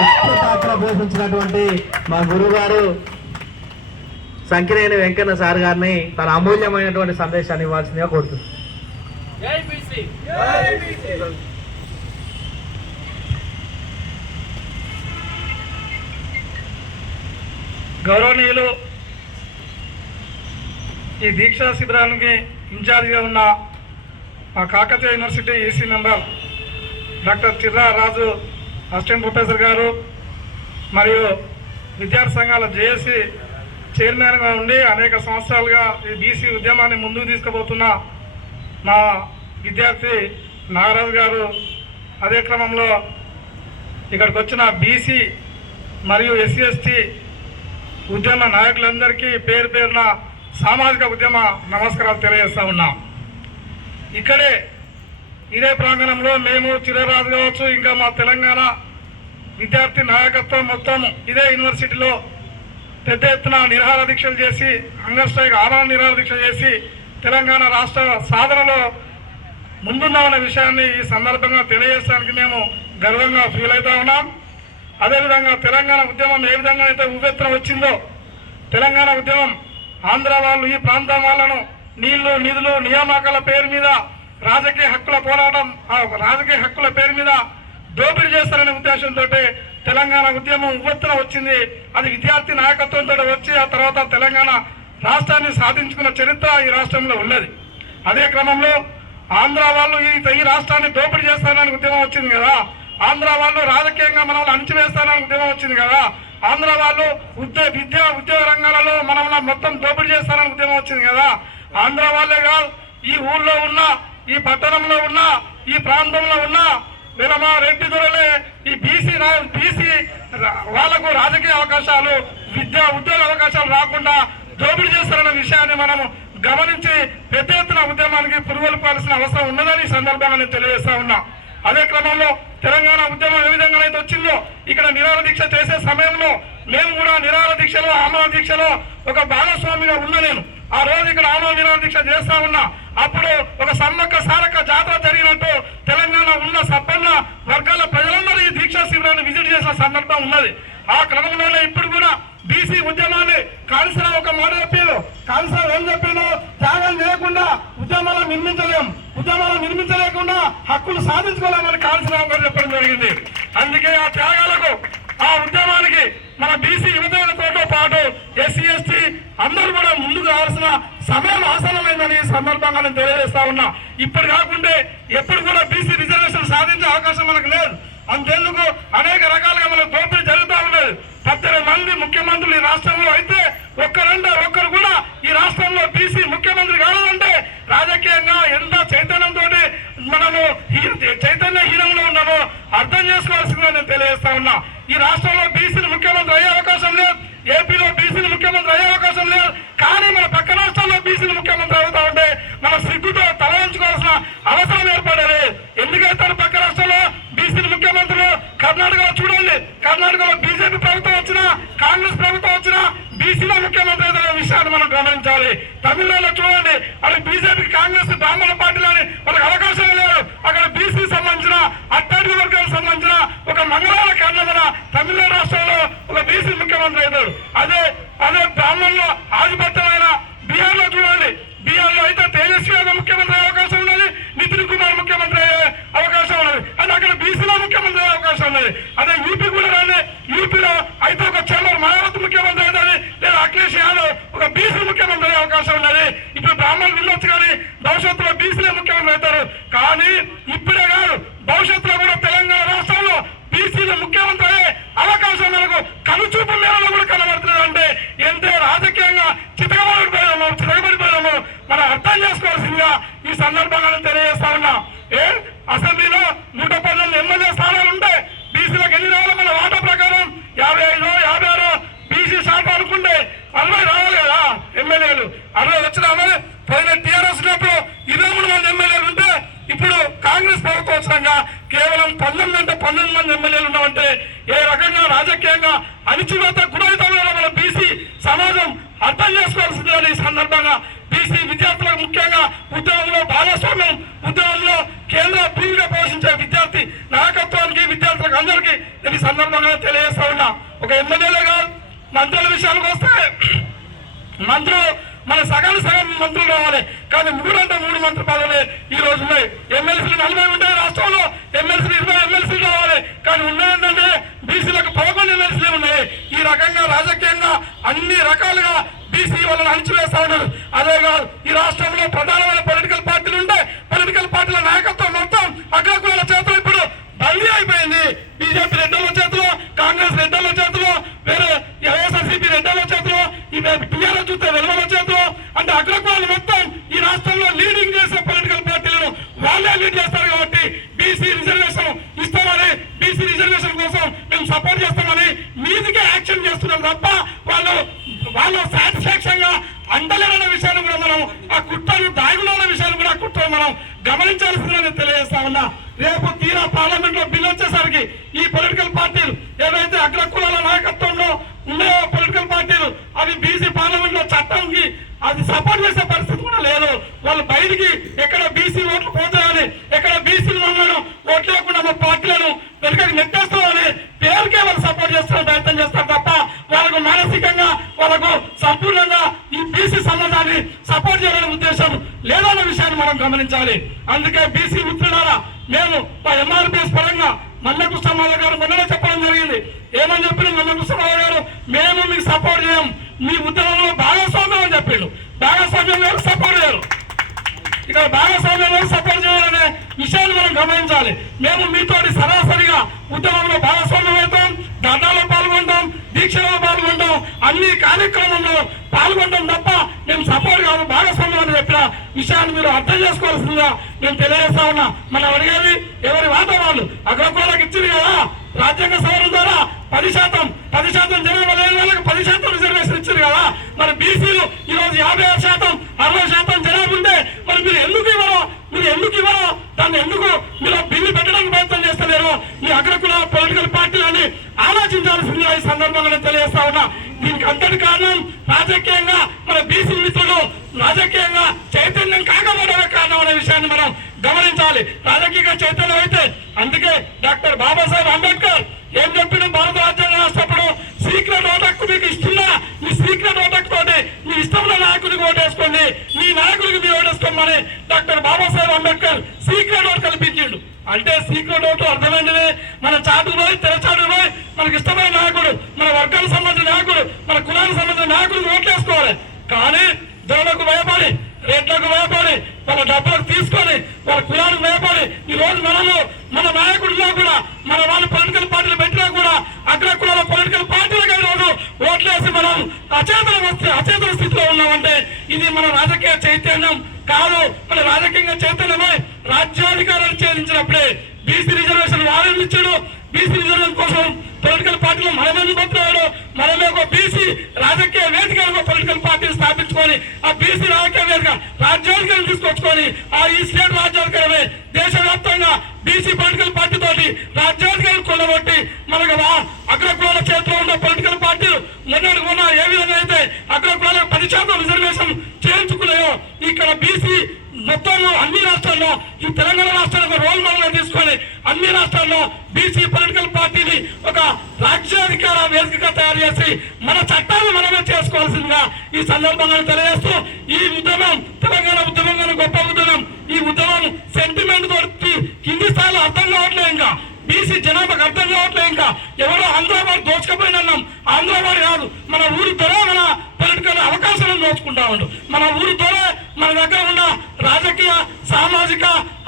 ముఖ్య పాత్ర పోషించినటువంటి మా గురువు గారు సంకినేని వెంకన్న సార్ గారిని తన అమూల్యమైనటువంటి సందేశాన్ని ఇవ్వాల్సిందిగా కోరుతుంది గౌరవనీయులు ఈ దీక్షా శిబిరానికి ఇన్ఛార్జిగా ఉన్న మా Kakatiya university EC member doctor Chirra Raju assistant professor గారు మరియు విద్యార్థి సంఘాల జేఏసీ చైర్మన్గా ఉండి అనేక సంవత్సరాలుగా ఈ బీసీ ఉద్యమాన్ని ముందుకు తీసుకుపోతున్న మా విద్యార్థి నాగరాజు గారు అదే క్రమంలో ఇక్కడికి వచ్చిన బీసీ మరియు ఎస్సీ ఎస్టీ ఉద్యమ నాయకులందరికీ పేరు పేరున సామాజిక ఉద్యమ నమస్కారాలు తెలియజేస్తా ఉన్నాం. ఇక్కడే ఇదే ప్రాంగణంలో మేము చిరరాజు కావచ్చు ఇంకా మా తెలంగాణ విద్యార్థి నాయకత్వం మొత్తం ఇదే యూనివర్సిటీలో పెద్ద ఎత్తున నిరాహార దీక్షలు చేసి అంగస్ట్రైక్ ఆమరణ నిరాహార దీక్ష చేసి తెలంగాణ రాష్ట్ర సాధనలో ముందున్నామన్న విషయాన్ని ఈ సందర్భంగా తెలియజేయడానికి మేము గర్వంగా ఫీల్ అవుతా ఉన్నాం. అదేవిధంగా తెలంగాణ ఉద్యమం ఏ విధంగా అయితే ఉవ్వెత్తున వచ్చిందో తెలంగాణ ఉద్యమం ఆంధ్ర వాళ్ళు ఈ ప్రాంతం వాళ్ళను నీళ్ళు నిధులు నియామకాల పేరు మీద రాజకీయ హక్కుల పోరాటం ఆ రాజకీయ హక్కుల పేరు మీద దోపిడీ చేస్తారనే ఉద్దేశంతో తెలంగాణ ఉద్యమం ఉవ్వెత్తున వచ్చింది. అది విద్యార్థి నాయకత్వంతో వచ్చి ఆ తర్వాత తెలంగాణ రాష్ట్రాన్ని సాధించుకున్న చరిత్ర ఈ రాష్ట్రంలో ఉన్నది. అదే క్రమంలో ఆంధ్ర వాళ్ళు ఈ ఈ రాష్ట్రాన్ని దోపిడీ చేస్తారని ఉద్యమం వచ్చింది కదా. ఆంధ్ర వాళ్ళు రాజకీయంగా మనల్ని అణచివేస్తారని ఉద్యమం వచ్చింది కదా. ఆంధ్ర వాళ్ళు ఉద్యోగ విద్యా ఉద్యోగ రంగాలలో మనం మొత్తం దోపిడీ చేస్తారని ఉద్యమం వచ్చింది కదా. ఆంధ్ర వాళ్ళే కాదు ఈ ఊళ్ళో ఉన్న ఈ పట్టణంలో ఉన్న ఈ ప్రాంతంలో ఉన్న వీళ్ళమా రెడ్డి దొరలే ఈ బీసీ బీసీ వాళ్ళకు రాజకీయ అవకాశాలు విద్యా ఉద్యోగ అవకాశాలు రాకుండా దోపిడీ చేస్తారన్న విషయాన్ని మనము గమనించి పెద్ద ఎత్తున ఉద్యమానికి పురుగొల్పాల్సిన అవసరం ఉన్నదని ఈ సందర్భంగా నేను తెలియజేస్తా ఉన్నా. అదే క్రమంలో తెలంగాణ ఉద్యమం ఏ విధంగా అయితే వచ్చిందో ఇక్కడ నిరాహార దీక్ష చేసే సమయంలో మేము కూడా నిరాహార దీక్షలో ఆమరణ దీక్షలో ఒక భాగస్వామిగా ఉన్నా నేను. ఆ రోజు ఇక్కడ ఆమరణ దీక్ష చేస్తా ఉన్నా. అప్పుడు ఒక సమ్మక్క సారక్క జాతర జరిగినట్టు తెలంగాణ ఉన్న సంపన్న వర్గాల ప్రజలందరూ ఈ దీక్షా శిబిరాన్ని విజిట్ చేసిన సందర్భం ఉన్నది. ఆ క్రమంలోనే ఇప్పుడు కూడా బీసీ ఉద్యమాన్ని కాన్సరావు ఒక మాట చెప్పారు కాన్సరావు ఏం చెప్పాను త్యాగం చేయకుండా ఉద్యమాలను నిర్మించలేం. ఉద్యమాలను నిర్మించలేకుండా హక్కులు సాధించుకోలేమని కాన్సరావు గారు చెప్పడం జరిగింది. అందుకే ఆ త్యాగాలకు ఆ ఉద్యమానికి మన బీసీ యువతతో పాటు ఎస్సీ ఎస్టీ అందరూ కూడా ముందుకు రావాల్సిన సమయం ఆసనమైందని సందర్భంగా నేను తెలియజేస్తా ఉన్నా. ఇప్పుడు కాకుంటే ఎప్పుడు కూడా బీసీ రిజర్వేషన్ సాధించే అవకాశం మనకు లేదు. అంతేందుకు అనేక రకాలుగా మనకు దోపిడీ జరుగుతూ ఉన్నది. పద్దెనిమిది మంది ముఖ్యమంత్రులు ఈ రాష్ట్రంలో అయితే ఒక్కరంటే ఒక్కరు కూడా ఈ రాష్ట్రంలో బీసీ ముఖ్యమంత్రి కావాలంటే రాజకీయంగా ఎంత చైతన్యంతో మనము హీ- చైతన్య హీనంలో ఉన్నామో అర్థం చేసుకోవాల్సిందని నేను తెలియజేస్తా ఉన్నా. ఈ రాష్ట్రంలో బీసీలు ముఖ్యమంత్రి అయ్యే అవకాశం లేదు. ఏపీలో బీసీలు ముఖ్యమంత్రి అయ్యే అవకాశం లేదు కానీ మన పక్క రాష్ట్రాల్లో బీసీలు ముఖ్యమంత్రి అవుతా ఉంటే మన సిగ్గుతో తలవంచుకోవాల్సిన అవసరం ఏర్పడాలి ఎందుకైతే పక్క రాష్ట్రంలో బీసీలు ముఖ్యమంత్రులు కర్ణాటకలో చూడండి. కర్ణాటకలో బీజేపీ ప్రభుత్వం వచ్చినా కాంగ్రెస్ ప్రభుత్వం వచ్చినా బీసీలో ముఖ్యమంత్రి అనే విషయాన్ని మనం గమనించాలి. తమిళనాడులో చూడండి. అక్కడ బీజేపీ కాంగ్రెస్ బ్రాహ్మణ పార్టీలని వాళ్ళకి అవకాశం లేదు అక్కడ బీసీ సంబంధించిన అట్టడుగు వర్గాలకు సంబంధించిన ఒక మంగళవార కారణమైన తమిళనాడు రాష్ట్రంలో ఒక బీసీ ముఖ్యమంత్రి అవుతాడు. అదే అదే ఆధిపత్యమైన బీహార్లో చూడండి. బీహార్లో అయితే తేజస్వి యాదవ్ ముఖ్యమంత్రి అయ్యే అవకాశం ఉన్నది. నితిన్ కుమార్ ముఖ్యమంత్రి అయ్యే అవకాశం ఉన్నది. అది అక్కడ బీసీలో ముఖ్యమంత్రి అయ్యే అవకాశం ఉన్నది. అదే యూపీ కూడా రండి యూపీలో అయితే ఒక చంద్ర మాయావతి ముఖ్యమంత్రి అవుతుంది లేదా అఖిలేష్ యాదవ్ ఒక బీసీ ముఖ్యమంత్రి అయ్యే అవకాశం ఉన్నది. ఇప్పుడు బ్రాహ్మణులు వెళ్ళొచ్చు కానీ భవిష్యత్తులో బీసీలే ముఖ్యమంత్రి అవుతారు. కానీ ఇప్పుడే కాదు భవిష్యత్తులో కూడా తెలంగాణ రాష్ట్రంలో బీసీలు ముఖ్యమంత్రి అయ్యే అవకాశం మనకు కనుచూపు మేరలో కూడా కనబడుతుంది అంటే ఎంతో రాజకీయంగా చితకబడిపోయాము చితకబడిపోయాము మనం అర్థం చేసుకోవాల్సిందిగా ఈ సందర్భంగా తెలియజేస్తా ఉన్నా ఏ? అసెంబ్లీలో నూట పన్నెండు ఎమ్మెల్యే స్థానాలు ఉంటే బీసీలకు ఎన్ని రావాలి మన వాటా ప్రకారం యాభై ఐదు యాభై ఆరు బీసీ శాతం అనుకుంటే అరవై రావాలి కదా ఎమ్మెల్యేలు? అరవై వచ్చిన అమలు పోయిన టీఆర్ఎస్ ఉన్నప్పుడు ఇరవై మూడు మంది ఎమ్మెల్యేలు ఉంటే ఇప్పుడు కాంగ్రెస్ ప్రభుత్వం వచ్చినాక కేవలం పంతొమ్మిది అంటే పంతొమ్మిది మంది ఎమ్మెల్యేలు ఉన్నామంటే ఏ రకంగా రాజకీయంగా అణిచివేత గురవుతామో మన బీసీ సమాజం అర్థం చేసుకోవాల్సింది ఈ సందర్భంగా బీసీ విద్యా ముఖ్యంగా ఉద్యోగంలో భాగస్వామ్యం ఉద్యోగంలో కేంద్ర భూమిగా పోషించే విద్యార్థి నాయకత్వానికి విద్యార్థులకు అందరికీ నేను ఈ సందర్భంగా తెలియజేస్తా ఉన్నా. ఒక ఎమ్మెల్యేలే కాదు మంత్రుల విషయానికి వస్తే మంత్రులు మన సగం మంత్రులు రావాలి కానీ మూడు అంటే మూడు మంత్రి పదవులే. ఈ రోజుల్లో ఎమ్మెల్సీలు నలభై ఉంటాయి రాష్ట్రంలో. ఎమ్మెల్సీలు ఇరవై ఎమ్మెల్సీలు రావాలి కానీ ఉన్నాయంటే బీసీలకు పదకొండు ఎమ్మెల్సీలు ఉన్నాయి. ఈ రకంగా రాజకీయంగా అన్ని రకాలుగా బీసీ వాళ్ళని అణిచివేస్తా ఉన్నారు. అదే కాదు ఈ రాష్ట్రంలో ప్రధానమైన పొలిటికల్ పార్టీ గమనించాల్సిందని తెలియజేస్తా ఉన్నా. రేపు తీరా పార్లమెంట్లో బిల్ వచ్చేసరికి ఈ పొలిటికల్ పార్టీలు ఏవైతే అగ్రకులాల నాయకత్వంలో ఉన్నాయో పొలిటికల్ పార్టీలు అవి బీసీ పార్లమెంట్లో చట్టంకి అది సపోర్ట్ చేసే పరిస్థితి కూడా లేదు. వాళ్ళు బయటికి దాన్ని సపోర్ట్ చేయాలనే ఉద్దేశం లేదన్న విషయాన్ని మనం గమనించాలి. అందుకే బీసీ మిత్రులారా మేము మా ఎంఆర్పిఎస్ పరంగా మల్ల కృష్ణమాల గారు మొన్ననే చెప్పడం జరిగింది. ఏమని చెప్పిన మల్ల కృష్ణమాల గారు? మేము మీకు సపోర్ట్ చేయం. మీ ఉద్యమంలో భాగస్వామ్యం అని చెప్పిండు భాగస్వామ్యం గారు సపోర్ట్ చేయరు. ఇక్కడ భాగస్వామ్యం గారు సపోర్ట్ చేయాలనే విషయాన్ని మనం గమనించాలి. మేము మీతోటి సరాసరిగా ఉద్యమంలో భాగస్వామ్యం అవుతాం ధర్నాలో పాల్గొంటాం దీక్షలో పాల్గొంటాం అన్ని కార్యక్రమంలో పాల్గొనడం తప్ప మేము సపోర్ట్ కాదు భాగస్వామ్యం అని చెప్పిన విషయాన్ని మీరు అర్థం చేసుకోవాల్సిందిగా మేము తెలియజేస్తా ఉన్నా. మనం అడిగేది ఎవరి వాటా వాళ్ళు అగ్రకులాలకు ఇచ్చింది కదా. రాజ్యాంగ సవరణ ద్వారా పది శాతం పది శాతం జనాభా లేని వాళ్ళకి పది శాతం రిజర్వేషన్ ఇచ్చారు కదా. మరి బీసీలు ఈ రోజు యాభై ఆరు శాతం అరవై శాతం జనాభా ఉంటే మరి మీరు ఎందుకు ఇవ్వరు? మీరు ఎందుకు ఇవ్వరు? దాన్ని ఎందుకు ఆలోచించాల్సిందిగా ఈ సందర్భంగా నేను తెలియజేస్తా ఉన్నా. దీనికి అంతటి కారణం రాజకీయంగా మన బీసీ మిత్రులు రాజకీయంగా చైతన్యం కాకపోవడమే కారణం అనే విషయాన్ని మనం గమనించాలి. రాజకీయంగా చైతన్యం అయితే అందుకే డాక్టర్ బాబాసాహెబ్ అంబేద్కర్ ఏం చెప్పిన భారత రాజ్యాంగం రాసినప్పుడు సీక్రెట్ ఓటక్కు మీకు ఇస్తున్నా. మీ సీక్రెట్ ఓటక్ తోటి మీ ఇష్టమైన నాయకుడికి ఓటేసుకోండి. మీ నాయకుడికి మీరు ఓటేసుకోమని doctor Babasaheb Ambedkar secret vote కల్పించిండు. అంటే సీక్రెట్ ఓటు అర్థమైనది మన చాటు పోయి తెరచాటు పోయి మనకి ఇష్టమైన నాయకుడు మన వర్గానికి సంబంధించిన నాయకుడు మన కులానికి సంబంధించిన నాయకుడికి ఓట్లేసుకోవాలి. కానీ ధరలకు భయపడి రేట్లకు భయపడి వాళ్ళ డబ్బులకు తీసుకొని వాళ్ళ కులానికి భయపడి ఈ రోజు మనము మన నాయకుడిలో కూడా మన వాళ్ళ పొలిటికల్ పార్టీలు పెట్టినా కూడా అగ్ర కులాల పొలిటికల్ పార్టీలుగా ఈరోజు ఓట్లేసి మనం అచేతన వస్తే అచేతన స్థితిలో ఉన్నామంటే ఇది మన రాజకీయ చైతన్యం కాదు. మన రాజకీయంగా చైతన్యమే రాజ్యాధికారాన్ని ఛేదించినప్పుడే బీసీ రిజర్వేషన్ వారం ఇచ్చాడు? బీసీ రిజర్వేషన్ కోసం పొలిటికల్ పార్టీలు మనమే ఒక బీసీ రాజకీయ వేదిక పొలిటికల్ పార్టీ స్థాపించుకొని ఆ బీసీ రాజకీయ వేదిక రాజ్యాధికారం తీసుకొచ్చుకొని ఆ ఈ స్టేట్ రాజ్యాంగమే దేశవ్యాప్తంగా బీసీ పొలిటికల్ పార్టీ తోటి రాజ్యాంగాన్ని కొల్లగొట్టి మనకు వా- అగ్రకులాల చేతిలో ఉన్న పొలిటికల్ పార్టీలు మొన్నటి మొన్న ఏ విధంగా అయితే అగ్రకులాలకు పది శాతం రిజర్వేషన్ చేయించుకున్నాయో ఇక్కడ బీసీ మొత్తంలో అన్ని రాష్ట్రాల్లో ఈ తెలంగాణ రాష్ట్రాలకు రోల్ మోడల్ తీసుకొని అన్ని రాష్ట్రాల్లో బీసీ పొలిటికల్ పార్టీని ఒక రాజ్యాధికార వేదికగా తయారు చేసి మన చట్టాన్ని మనమే చేసుకోవాల్సిందిగా ఈ సందర్భంగా తెలియజేస్తూ ఈ ఉద్యమం తెలంగాణ ఉద్యమం కానీ గొప్ప ఉద్యమం. ఈ ఉద్యమం సెంటిమెంట్ తోటి కింది స్థాయిలో అర్థం కావట్లేదు ఇంకా. బీసీ జనాభాకు అర్థం కావట్లేదు ఇంకా. ఎవరో ఆంధ్రాబాద్ దోచుకపోయినన్నాం. ఆంధ్రాబాద్ కాదు మన ఊరి ద్వారా మన పొలిటికల్ అవకాశాలను దోచుకుంటా ఉండు. మన ఊరి ద్వారా మన దగ్గర ఉన్న రాజకీయ సామాజిక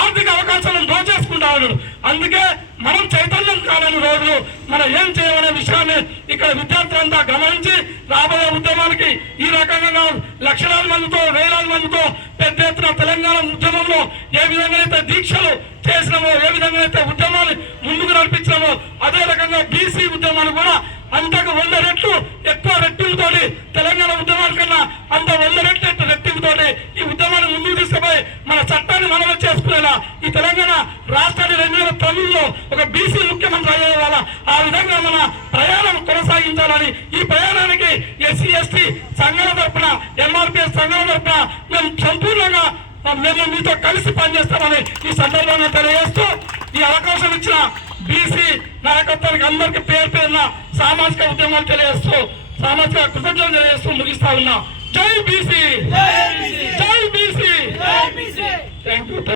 ఆర్థిక అవకాశాలను దోచేసుకుంటా ఉన్నాడు అందుకే మనం చైతన్యం కాలని రోజులు మనం ఏం చేయాలనే విషయాన్ని ఇక్కడ విద్యార్థులంతా గమనించి రాబోయే ఉద్యమానికి ఈ రకంగా లక్షలాది మందితో వేలాది మందితో పెద్ద ఎత్తున తెలంగాణ ఉద్యమంలో ఏ విధంగా అయితే దీక్షలు చేసినామో ఏ విధంగా అయితే ఉద్యమాన్ని ముందుకు నడిపించినామో అదే రకంగా బీసీ ఉద్యమాన్ని కూడా అంతకు వంద రెట్లు ఎక్కువ రెట్టింపుతోటి తెలంగాణ ఉద్యమాల కన్నా అంత వంద రెట్లు ఎక్కువ రెట్టింపుతోటి ఈ ఉద్యమాన్ని ముందుకు తీసుకుపోయి మన చట్టాన్ని మనమే చేసుకునేలా ఈ తెలంగాణ తొమ్మిదిలో ఒక బీసీ ముఖ్యమంత్రి అయ్యే వాళ్ళ. ఆ విధంగా మన ప్రయాణం కొనసాగించాలని ఈ ప్రయాణానికి ఎస్సీ ఎస్టీ సంఘాల తరపున ఎంఆర్పిఎస్ సంఘాల తరపున మేము సంపూర్ణంగా మేము మీతో కలిసి పనిచేస్తామని ఈ సందర్భంగా తెలియజేస్తూ ఈ అవకాశం ఇచ్చిన బీసీ నాయకత్వానికి అందరికీ పేరు పేరున సామాజిక ఉద్యమాలు తెలియజేస్తూ సామాజిక కృతజ్ఞతలు తెలియజేస్తూ ముగిస్తా ఉన్నా. జై బీసీ! జై